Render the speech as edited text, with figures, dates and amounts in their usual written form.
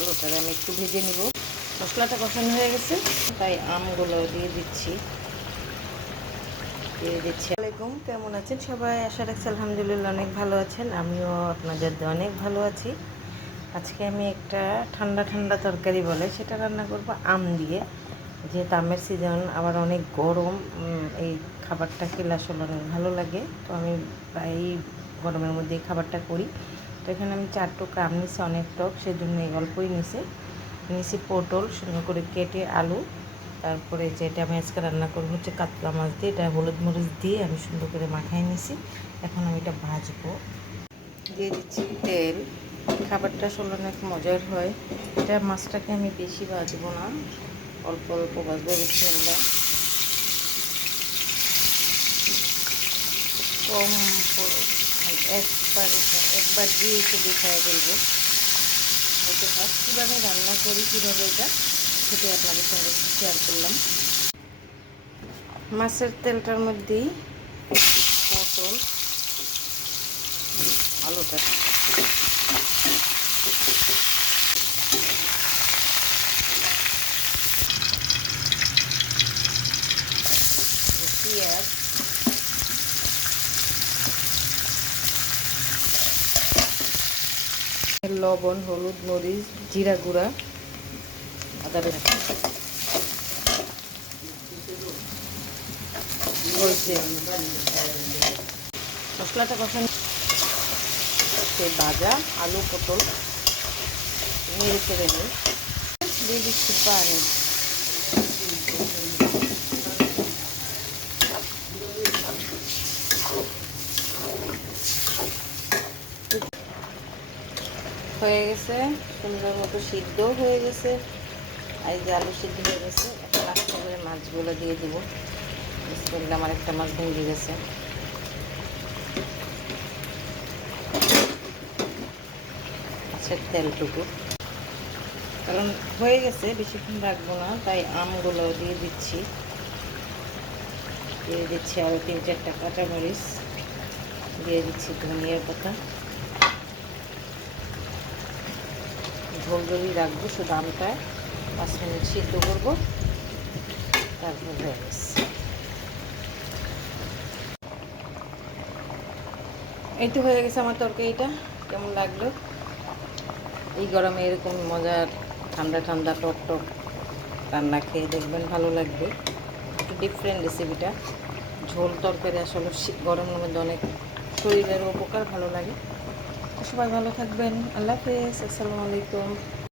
আলুটারে আমি একটু ভেজে নিব। মশলাটা কষানো হয়ে গেছে, তাই আমগুলো দিয়ে দিচ্ছি। আসসালামাইকুম, কেমন আছেন সবাই? আশা রাখছি আলহামদুলিল্লাহ অনেক ভালো আছেন। আমিও আপনাদের অনেক ভালো আছি। আজকে আমি একটা ঠান্ডা ঠান্ডা তরকারি বলে সেটা রান্না করব আম দিয়ে। যেহেতু আমের সিজন, আবার অনেক গরম, এই খাবারটা খেলে আসলে অনেক ভালো লাগে। তো আমি প্রায়ই গরমের মধ্যে এই খাবারটা করি। তো এখানে আমি 4 টুকরা আম নিছি, অনেক টক, সেজন্য এই অল্পই নিছি পটল সুন্দর করে কেটে, আলু, তারপরে যেটা আমি আজকে রান্না করবো হচ্ছে কাতলা মাছ দিয়ে, এটা হলুদ মরিচ দিয়ে আমি সুন্দর করে মাখাই নিছি। এখন আমি এটা ভাজবো। দিয়ে দিচ্ছি তেল। খাবারটা আসলে অনেক মজার হয়। এটা মাছটাকে আমি বেশি ভাজবো না, অল্প অল্প ভাজবো। বিসমিল্লাহ। কম একবার দিয়ে শুধু খাওয়া ফেলবো। ওকে, ফার্স্ট কীভাবে রান্না করি, কীভাবে এটা, সেটাই আপনাদের সঙ্গে শেয়ার করলাম। মাছের তেলটার মধ্যেই পটল, আলুটা, পেঁয়াজ, লবণ, হলুদ, মরিচ, জিরা গুঁড়া, আদা রসুন মশলাটা কষানো, সেই ভাজা আলু পটল নেড়ে চেড়ে নিই। দিয়ে দিচ্ছি পানি। হয়ে গেছে, সুন্দর মতো সিদ্ধ হয়ে গেছে। আর এই যে আলু সিদ্ধ হয়ে গেছে, এখন আস্তে করে মাছগুলো দিয়ে দিব। বিসমিল্লাহ, আমার একটা মাছ ভেঙে গেছে। মাছের তেলটুকু, কারণ হয়ে গেছে, বেশিক্ষণ রাখবো না, তাই আমগুলো দিয়ে দিচ্ছি। আরও 3-4টা কাঁচামরিচ, দিয়ে দিচ্ছি ধনিয়ার পাতা। ঝোল ঝোলই রাখবো, শুধু আমটায় 5 মিনিট সিদ্ধ করবো, তারপর হয়ে গেছে। এই তো হয়ে গেছে আমার তরকারিটা। কেমন লাগলো? এই গরমে এরকম মজার ঠান্ডা ঠান্ডা টক টক রান্না খেয়ে দেখবেন, ভালো লাগবে। একটু ডিফারেন্ট রেসিপিটা। ঝোল তরকারি আসলে গরমের মধ্যে অনেক শরীরের উপকার, ভালো লাগে। সবাই ভালো থাকবেন। আল্লাহ হাফেজ, আসসালামু আলাইকুম।